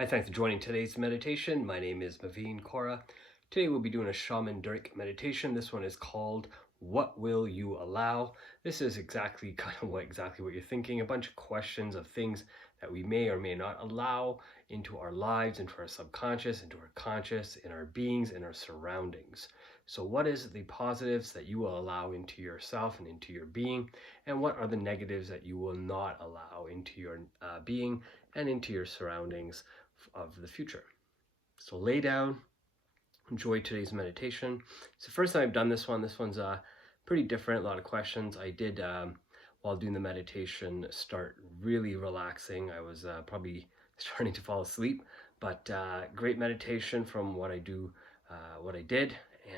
Hi, thanks for joining today's meditation. My name is Maveen Kaura. Today we'll be doing a Shaman Durek meditation. This one is called What Will You Allow? This is exactly what you're thinking. A bunch of questions of things that we may or may not allow into our lives, into our subconscious, into our conscious, in our beings, in our surroundings. So what is the positives that you will allow into yourself and into your being? And what are the negatives that you will not allow into your being and into your surroundings of the future? So lay down, enjoy today's meditation. It's the first time I've done this one. This one's pretty different, a lot of questions. I did, while doing the meditation, start really relaxing. I was probably starting to fall asleep, but great meditation from what I did,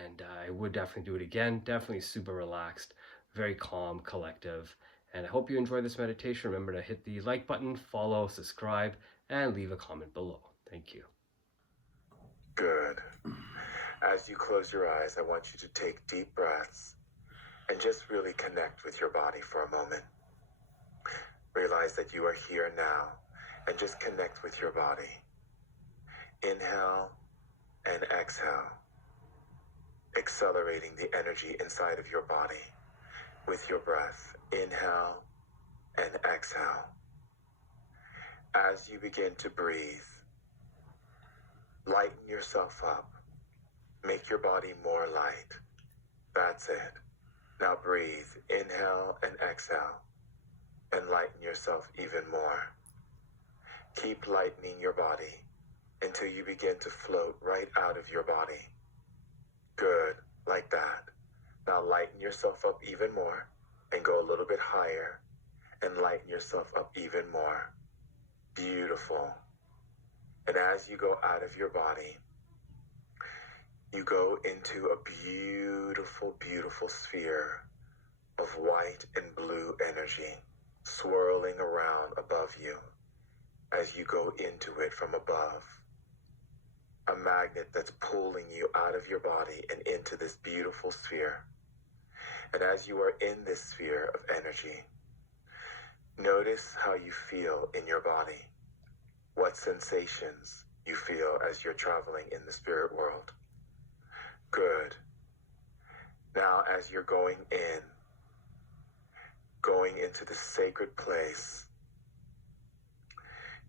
and I would definitely do it again. Definitely super relaxed, very calm, collective. And I hope you enjoy this meditation. Remember to hit the like button, follow, subscribe, and leave a comment below. Thank you. Good. As you close your eyes, I want you to take deep breaths and just really connect with your body for a moment. Realize that you are here now and just connect with your body. Inhale and exhale, accelerating the energy inside of your body with your breath. Inhale and exhale. As you begin to breathe, lighten yourself up. Make your body more light. That's it. Now breathe. Inhale and exhale. And lighten yourself even more. Keep lightening your body until you begin to float right out of your body. Good. Like that. Now lighten yourself up even more and go a little bit higher and lighten yourself up even more. Beautiful. And as you go out of your body, you go into a beautiful, beautiful sphere of white and blue energy swirling around above you as you go into it from above. A magnet that's pulling you out of your body and into this beautiful sphere. And as you are in this sphere of energy, notice how you feel in your body. What sensations you feel as you're traveling in the spirit world. Good. Now as you're going into the sacred place,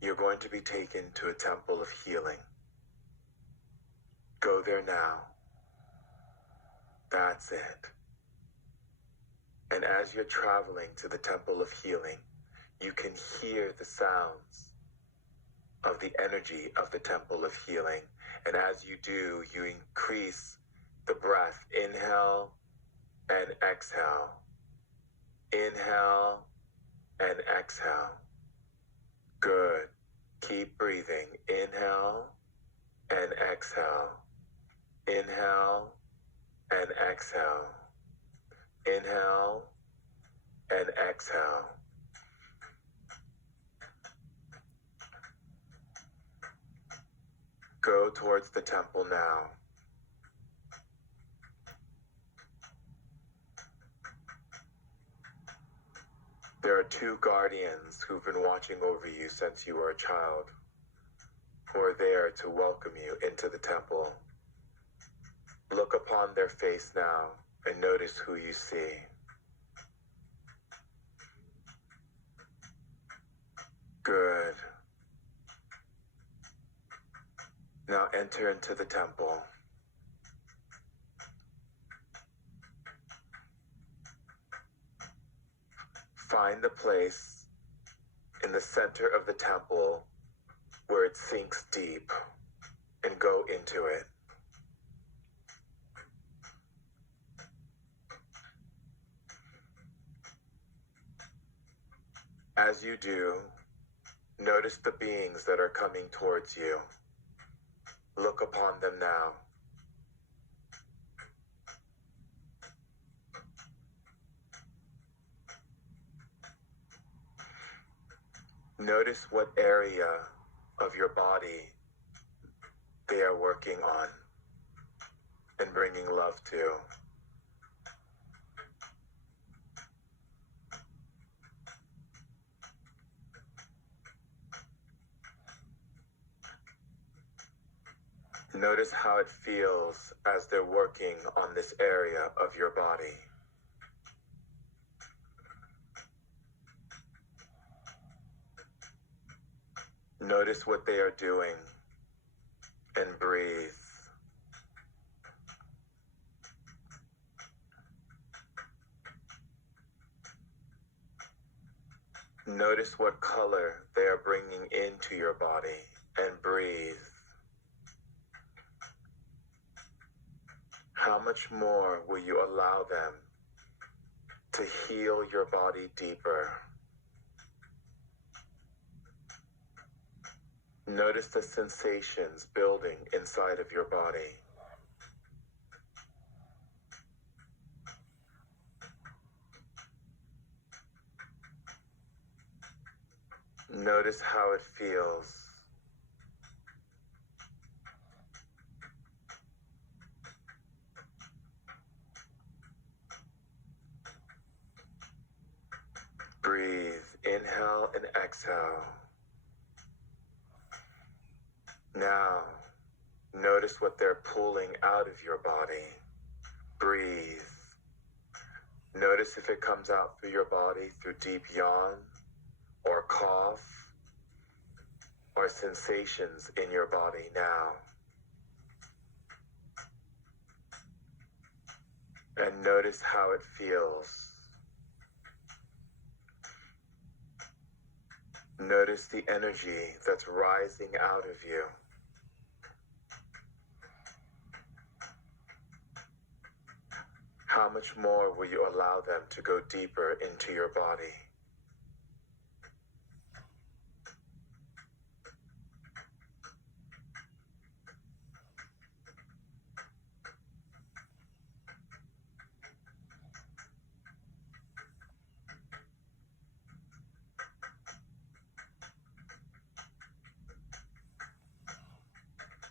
you're going to be taken to a temple of healing. Go there now. That's it. And as you're traveling to the temple of healing, you can hear the sounds of the energy of the temple of healing. And as you do, you increase the breath. Inhale and exhale. Inhale and exhale. Good. Keep breathing. Inhale and exhale. Inhale and exhale. Inhale and exhale. Go towards the temple now. There are two guardians who've been watching over you since you were a child, who are there to welcome you into the temple. Look upon their face now and notice who you see. Good. Now enter into the temple. Find the place in the center of the temple where it sinks deep and go into it. As you do, notice the beings that are coming towards you. Look upon them now. Notice what area of your body they are working on and bringing love to. Notice how it feels as they're working on this area of your body. Notice what they are doing and breathe. Notice what color they are bringing into your body and breathe. How much more will you allow them to heal your body deeper? Notice the sensations building inside of your body. Notice how it feels. Breathe, inhale and exhale. Now, notice what they're pulling out of your body. Breathe. Notice if it comes out through your body through deep yawn, or cough, or sensations in your body now. And notice how it feels. Notice the energy that's rising out of you. How much more will you allow them to go deeper into your body?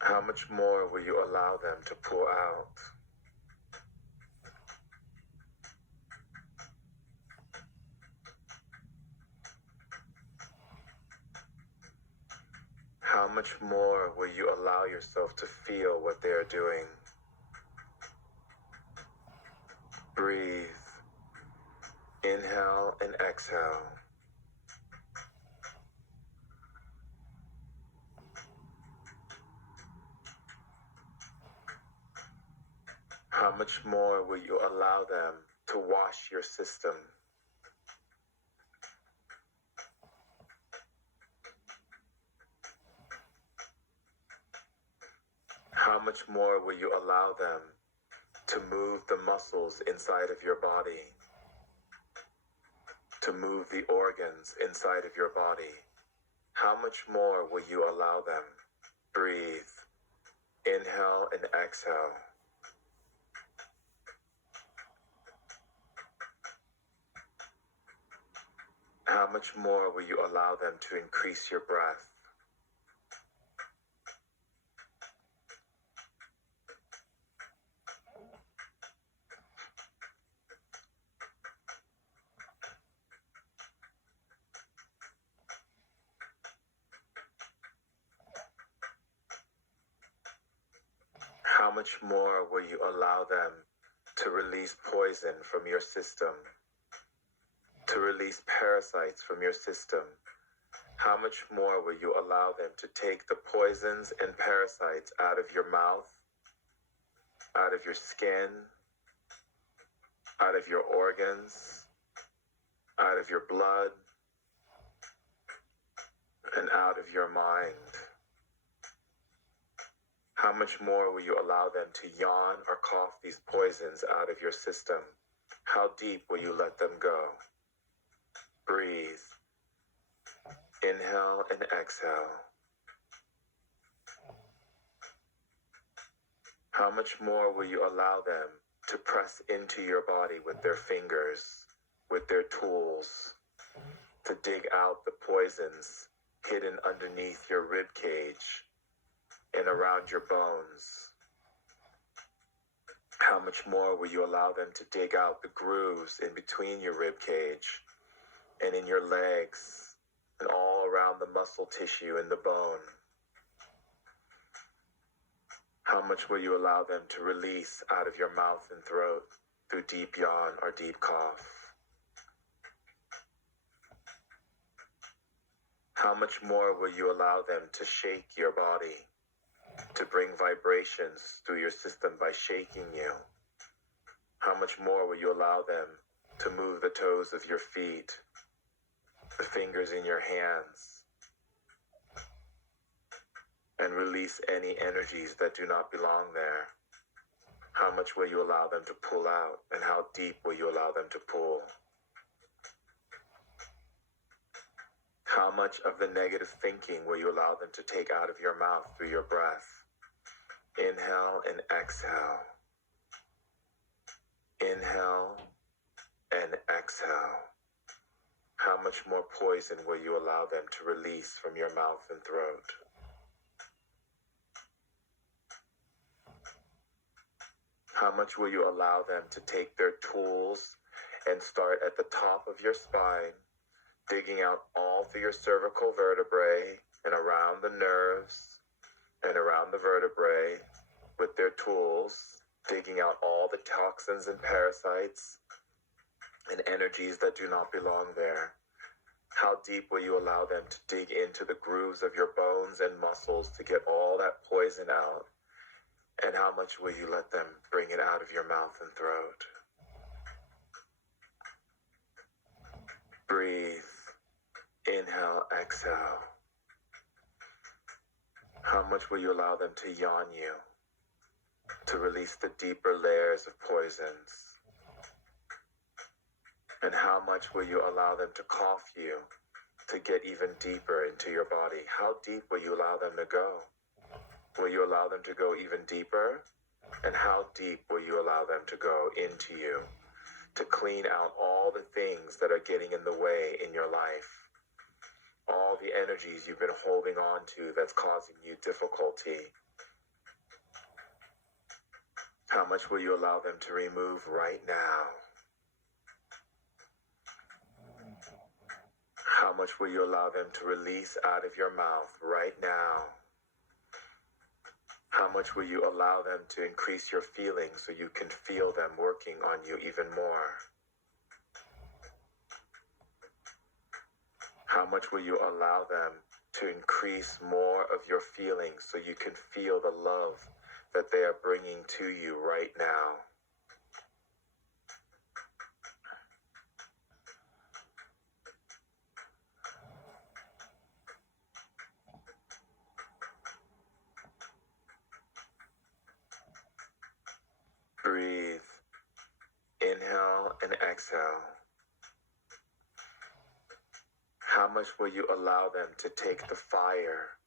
How much more will you allow them to pour out? How much more will you allow yourself to feel what they are doing? Breathe. Inhale and exhale. How much more will you allow them to wash your system? How much more will you allow them to move the muscles inside of your body, to move the organs inside of your body? How much more will you allow them? Breathe. Inhale and exhale. How much more will you allow them to increase your breath? How much more will you allow them to release poison from your system, to release parasites from your system? How much more will you allow them to take the poisons and parasites out of your mouth, out of your skin, out of your organs, out of your blood, and out of your mind? How much more will you allow them to yawn or cough these poisons out of your system? How deep will you let them go? Breathe. Inhale and exhale. How much more will you allow them to press into your body with their fingers, with their tools, to dig out the poisons hidden underneath your rib cage and around your bones? How much more will you allow them to dig out the grooves in between your rib cage and in your legs and all around the muscle tissue and the bone? How much will you allow them to release out of your mouth and throat through deep yawn or deep cough? How much more will you allow them to shake your body, to bring vibrations through your system by shaking you? How much more will you allow them to move the toes of your feet, the fingers in your hands, and release any energies that do not belong there? How much will you allow them to pull out, and how deep will you allow them to pull? How much of the negative thinking will you allow them to take out of your mouth through your breath? Inhale and exhale. Inhale and exhale. How much more poison will you allow them to release from your mouth and throat? How much will you allow them to take their tools and start at the top of your spine, digging out all through your cervical vertebrae and around the nerves and around the vertebrae with their tools, digging out all the toxins and parasites and energies that do not belong there? How deep will you allow them to dig into the grooves of your bones and muscles to get all that poison out? And how much will you let them bring it out of your mouth and throat? Breathe. Inhale, exhale. How much will you allow them to yawn you, to release the deeper layers of poisons? And how much will you allow them to cough you, to get even deeper into your body? How deep will you allow them to go? Will you allow them to go even deeper? And how deep will you allow them to go into you, to clean out all the things that are getting in the way in your life? All the energies you've been holding on to that's causing you difficulty. How much will you allow them to remove right now? How much will you allow them to release out of your mouth right now? How much will you allow them to increase your feelings so you can feel them working on you even more? How much will you allow them to increase more of your feelings so you can feel the love that they are bringing to you right now? Breathe. Inhale and exhale. How much will you allow them to take the fire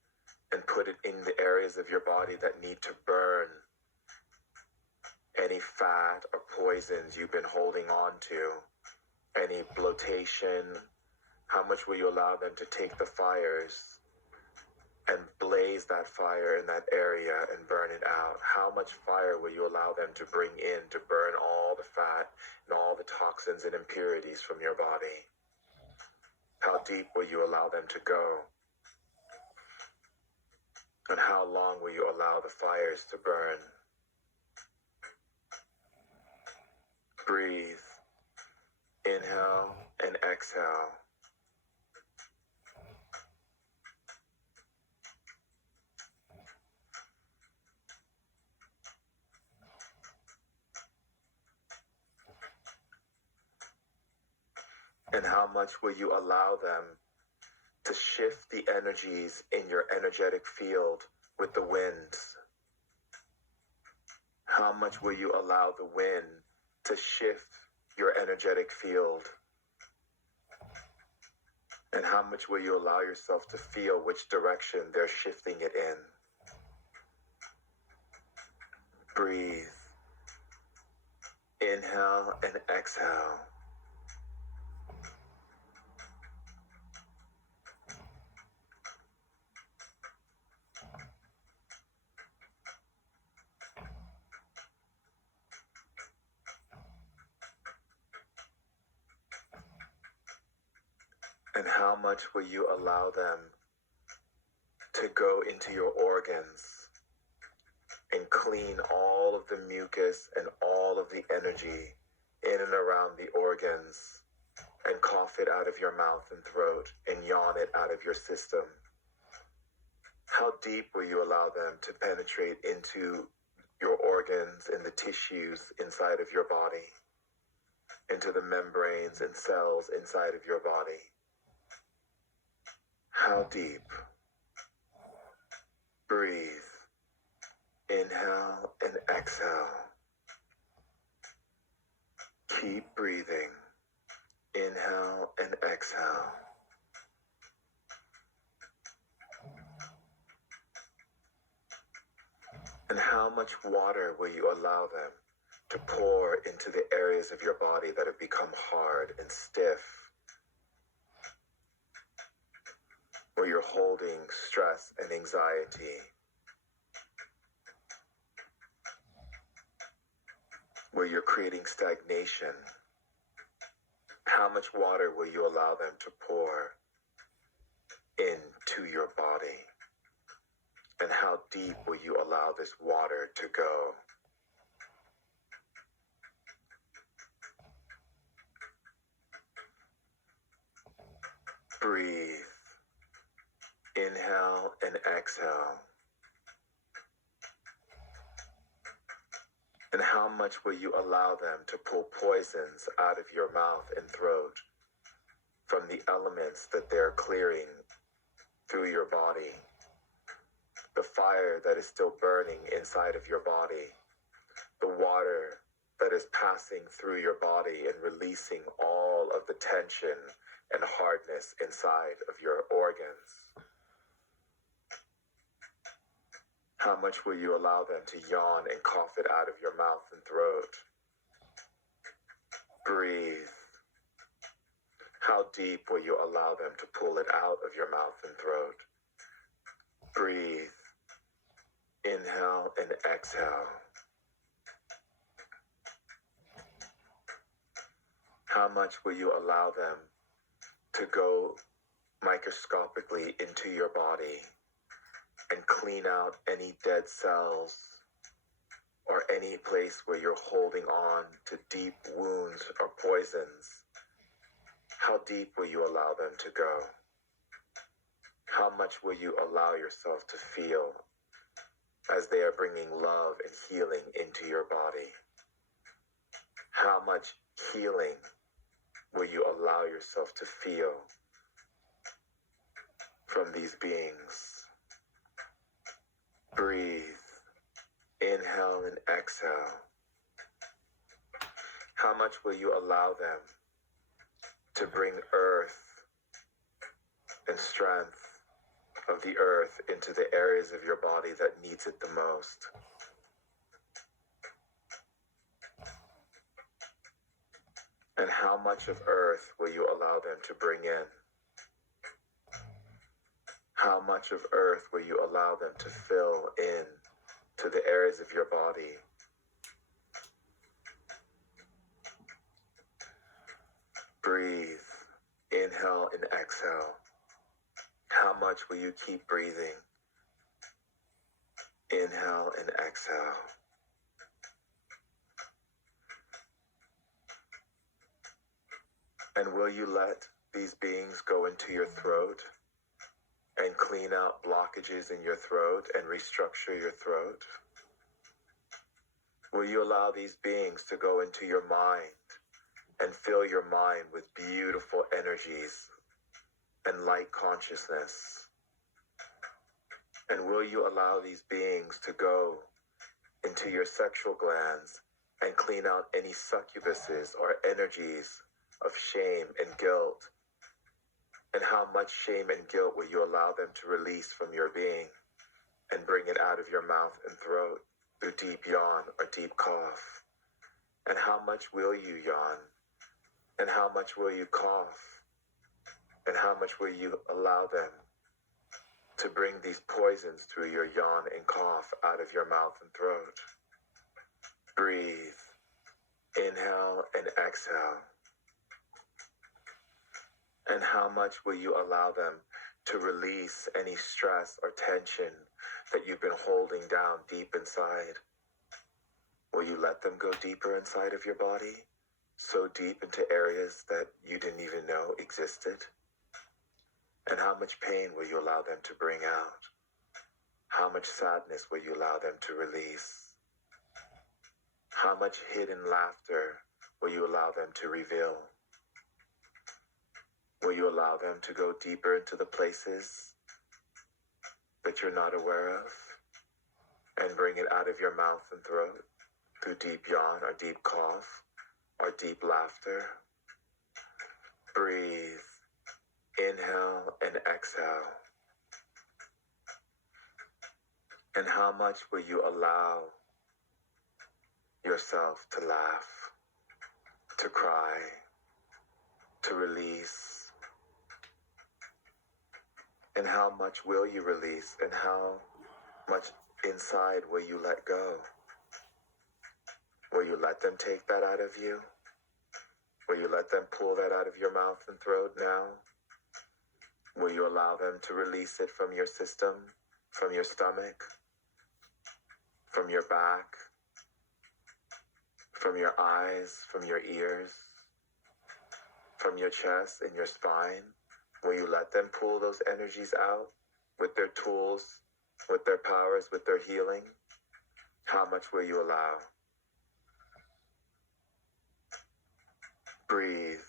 and put it in the areas of your body that need to burn? Any fat or poisons you've been holding on to, any bloatation, how much will you allow them to take the fires and blaze that fire in that area and burn it out? How much fire will you allow them to bring in to burn all the fat and all the toxins and impurities from your body? How deep will you allow them to go? And how long will you allow the fires to burn? Breathe. Inhale and exhale. And how much will you allow them to shift the energies in your energetic field with the winds? How much will you allow the wind to shift your energetic field? And how much will you allow yourself to feel which direction they're shifting it in? Breathe. Inhale and exhale. And how much will you allow them to go into your organs, and clean all of the mucus and all of the energy in and around the organs, and cough it out of your mouth and throat and yawn it out of your system. How deep will you allow them to penetrate into your organs and the tissues inside of your body, into the membranes and cells inside of your body? How deep? Breathe. Inhale and exhale. Keep breathing. Inhale and exhale. And how much water will you allow them to pour into the areas of your body that have become hard and stiff, where you're holding stress and anxiety, where you're creating stagnation? How much water will you allow them to pour into your body? And how deep will you allow this water to go? Breathe. Inhale and exhale. And how much will you allow them to pull poisons out of your mouth and throat from the elements that they're clearing through your body? The fire that is still burning inside of your body, the water that is passing through your body and releasing all of the tension and hardness inside of your organs. How much will you allow them to yawn and cough it out of your mouth and throat? Breathe. How deep will you allow them to pull it out of your mouth and throat? Breathe. Inhale and exhale. How much will you allow them to go microscopically into your body and clean out any dead cells or any place where you're holding on to deep wounds or poisons? How deep will you allow them to go? How much will you allow yourself to feel as they are bringing love and healing into your body? How much healing will you allow yourself to feel from these beings? Breathe. Inhale and exhale. How much will you allow them to bring earth and strength of the earth into the areas of your body that needs it the most? And how much of earth will you allow them to bring in? How much of earth will you allow them to fill in to the areas of your body? Breathe. Inhale and exhale. How much will you keep breathing? Inhale and exhale. And will you let these beings go into your throat and clean out blockages in your throat and restructure your throat? Will you allow these beings to go into your mind and fill your mind with beautiful energies and light consciousness? And will you allow these beings to go into your sexual glands and clean out any succubuses or energies of shame and guilt? And how much shame and guilt will you allow them to release from your being and bring it out of your mouth and throat through deep yawn or deep cough? And how much will you yawn? And how much will you cough? And how much will you allow them to bring these poisons through your yawn and cough out of your mouth and throat? Breathe. Inhale and exhale. And how much will you allow them to release any stress or tension that you've been holding down deep inside? Will you let them go deeper inside of your body? So deep into areas that you didn't even know existed? And how much pain will you allow them to bring out? How much sadness will you allow them to release? How much hidden laughter will you allow them to reveal? Will you allow them to go deeper into the places that you're not aware of and bring it out of your mouth and throat through deep yawn or deep cough or deep laughter? Breathe. Inhale and exhale. And how much will you allow yourself to laugh, to cry, to release? And how much will you release? And how much inside will you let go? Will you let them take that out of you? Will you let them pull that out of your mouth and throat now? Will you allow them to release it from your system, from your stomach, from your back, from your eyes, from your ears, from your chest and your spine? Will you let them pull those energies out with their tools, with their powers, with their healing? How much will you allow? Breathe.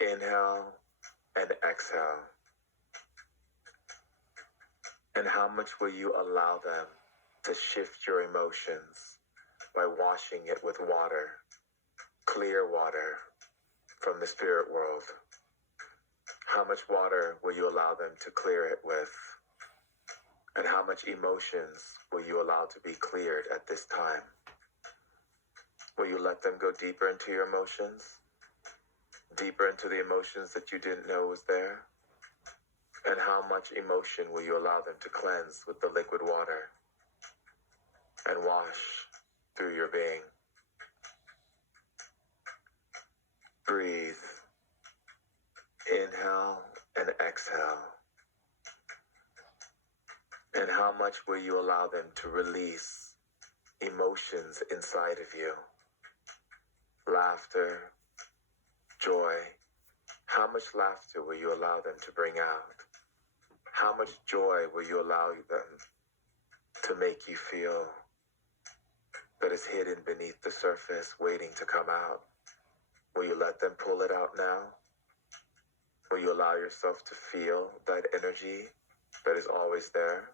Inhale and exhale. And how much will you allow them to shift your emotions by washing it with water, clear water from the spirit world? How much water will you allow them to clear it with? And how much emotions will you allow to be cleared at this time? Will you let them go deeper into your emotions? Deeper into the emotions that you didn't know was there? And how much emotion will you allow them to cleanse with the liquid water and wash through your being? Breathe. Inhale and exhale. And how much will you allow them to release emotions inside of you? Laughter, joy. How much laughter will you allow them to bring out? How much joy will you allow them to make you feel that is hidden beneath the surface, waiting to come out? Will you let them pull it out now? Will you allow yourself to feel that energy that is always there?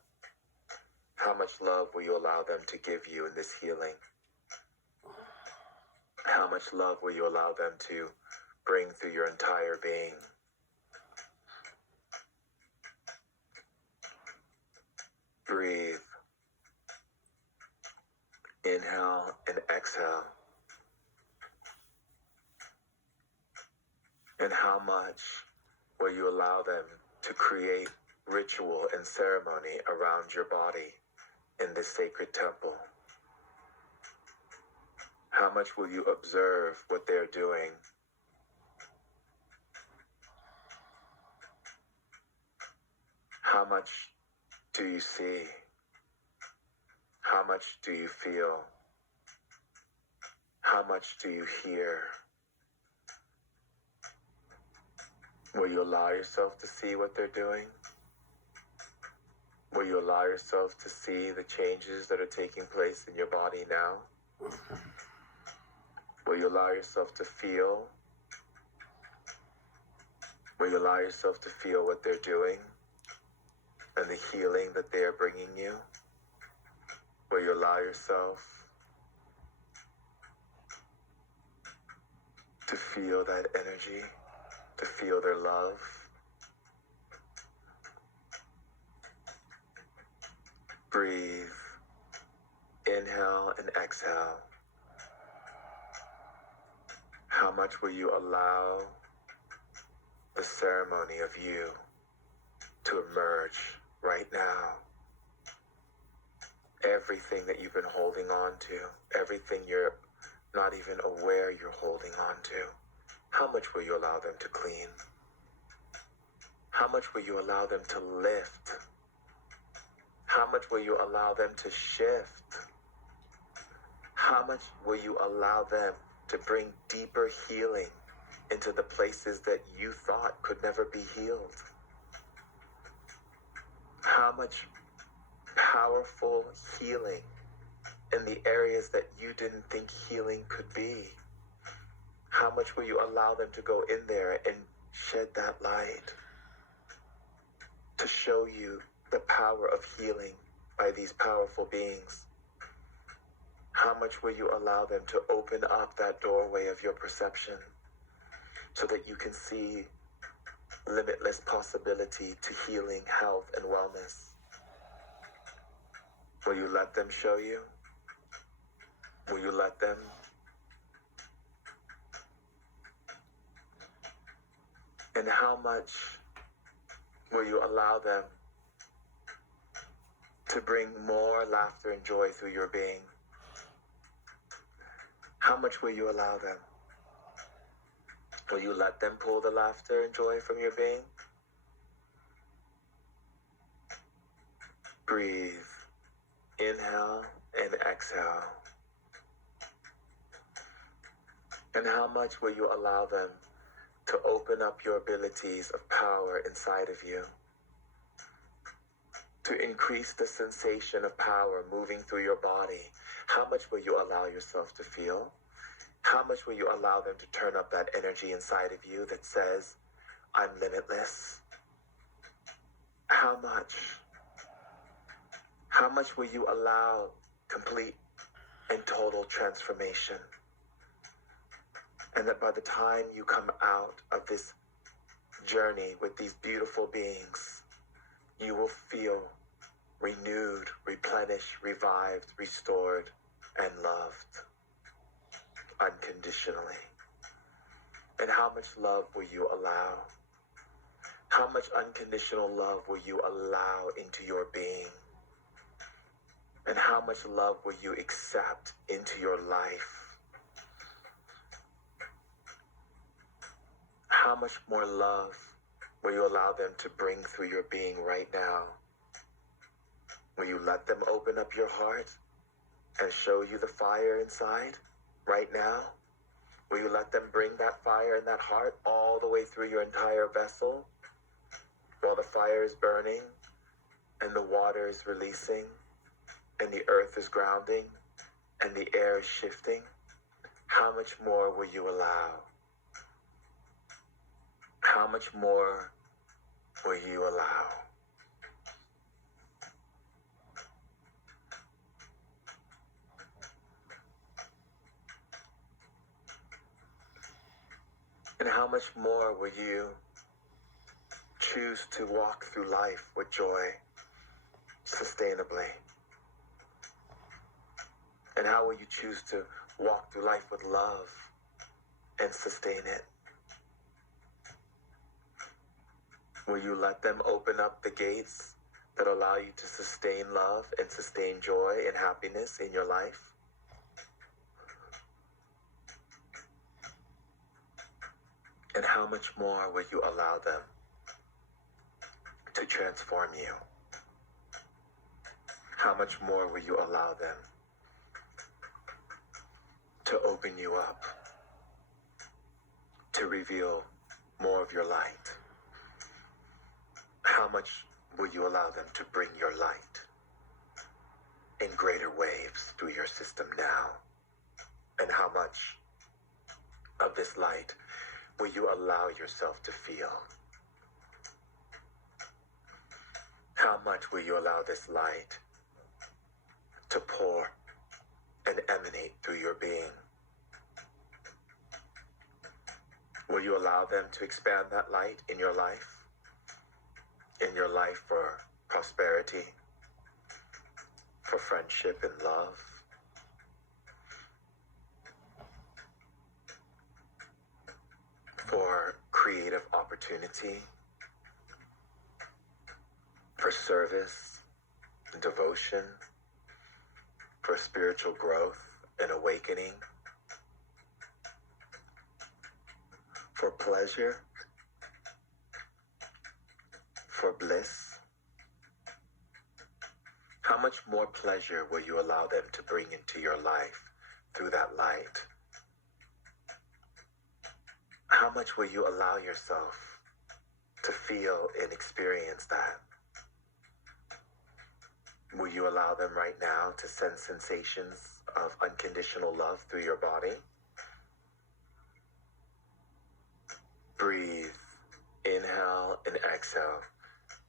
How much love will you allow them to give you in this healing? How much love will you allow them to bring through your entire being? Breathe. Inhale and exhale. And how much will you allow them to create ritual and ceremony around your body in this sacred temple? How much will you observe what they're doing? How much do you see? How much do you feel? How much do you hear? Will you allow yourself to see what they're doing? Will you allow yourself to see the changes that are taking place in your body now? Will you allow yourself to feel? Will you allow yourself to feel what they're doing and the healing that they are bringing you? Will you allow yourself to feel that energy, to feel their love? Breathe. Inhale and exhale. How much will you allow the ceremony of you to emerge right now? Everything that you've been holding on to, everything you're not even aware you're holding on to, how much will you allow them to clean? How much will you allow them to lift? How much will you allow them to shift? How much will you allow them to bring deeper healing into the places that you thought could never be healed? How much powerful healing in the areas that you didn't think healing could be? How much will you allow them to go in there and shed that light to show you the power of healing by these powerful beings? How much will you allow them to open up that doorway of your perception so that you can see limitless possibility to healing, health, and wellness? Will you let them show you? Will you let them? And how much will you allow them to bring more laughter and joy through your being? How much will you allow them? Will you let them pull the laughter and joy from your being? Breathe. Inhale and exhale. And how much will you allow them to open up your abilities of power inside of you? To increase the sensation of power moving through your body? How much will you allow yourself to feel? How much will you allow them to turn up that energy inside of you that says, I'm limitless? How much? How much will you allow complete and total transformation? And that by the time you come out of this journey with these beautiful beings, you will feel renewed, replenished, revived, restored, and loved unconditionally. And how much love will you allow? How much unconditional love will you allow into your being? And how much love will you accept into your life? How much more love will you allow them to bring through your being right now? Will you let them open up your heart and show you the fire inside right now? Will you let them bring that fire and that heart all the way through your entire vessel while the fire is burning and the water is releasing and the earth is grounding and the air is shifting? How much more will you allow? How much more will you allow? And how much more will you choose to walk through life with joy, sustainably? And how will you choose to walk through life with love and sustain it? Will you let them open up the gates that allow you to sustain love and sustain joy and happiness in your life? And how much more will you allow them to transform you? How much more will you allow them to open you up, to reveal more of your light? How much will you allow them to bring your light in greater waves through your system now? And how much of this light will you allow yourself to feel? How much will you allow this light to pour and emanate through your being? Will you allow them to expand that light in your life? In your life for prosperity, for friendship and love, for creative opportunity, for service and devotion, for spiritual growth and awakening, for pleasure, for bliss, How much more pleasure will you allow them to bring into your life through that light? How much will you allow yourself to feel and experience that? Will you allow them right now to sense sensations of unconditional love through your body? Breathe, inhale and exhale.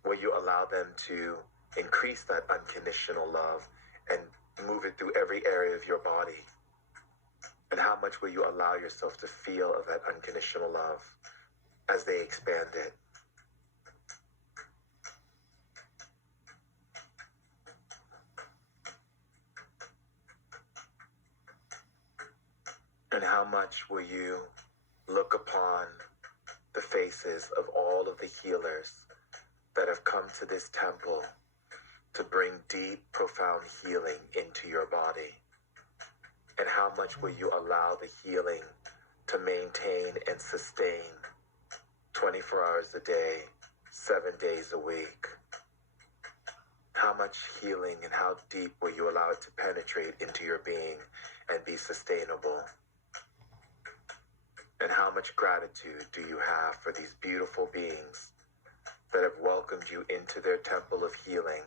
Will you allow them to increase that unconditional love and move it through every area of your body? And how much will you allow yourself to feel of that unconditional love as they expand it? And how much will you look upon the faces of all of the healers that have come to this temple to bring deep, profound healing into your body? And how much will you allow the healing to maintain and sustain 24 hours a day, 7 days a week? How much healing and how deep will you allow it to penetrate into your being and be sustainable? And how much gratitude do you have for these beautiful beings that have welcomed you into their temple of healing?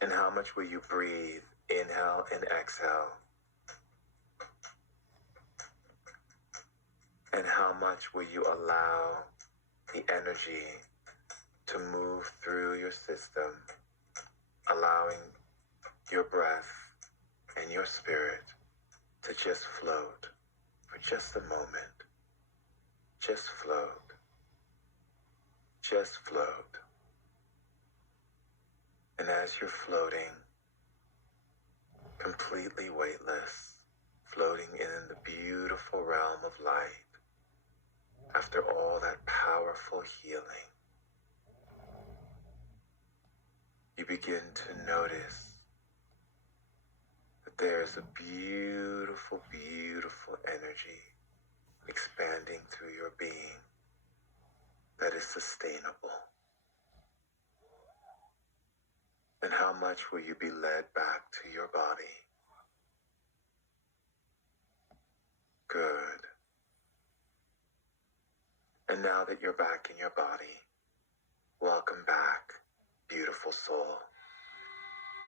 And how much will you breathe, inhale and exhale? And how much will you allow the energy to move through your system, allowing your breath and your spirit to just float for just a moment? Just float. Just float. And as you're floating, completely weightless, floating in the beautiful realm of light, after all that powerful healing, you begin to notice that there is a beautiful, beautiful energy expanding through your being that is sustainable. And how much will you be led back to your body? Good. And now that you're back in your body, welcome back, beautiful soul.